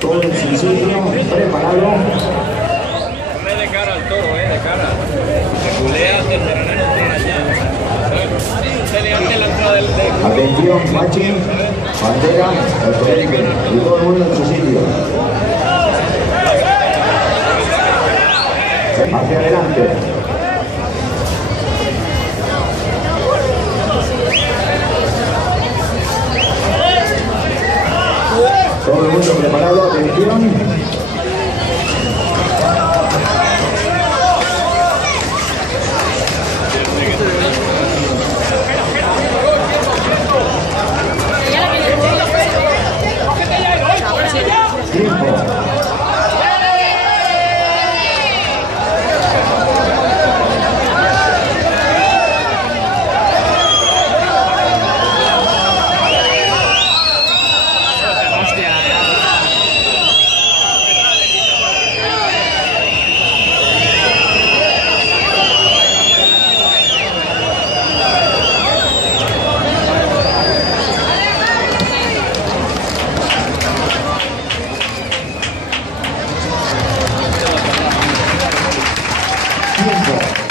Todo el sencillo, preparado. Pone de cara al toro, de cara. Se culea, terminará en entrar allá. Se le hace la entrada del dedo. Atención, matching, bandera, el frente, y todo el mundo en su sitio. Hacia adelante. Todo el mundo preparado, atención. Tiempo.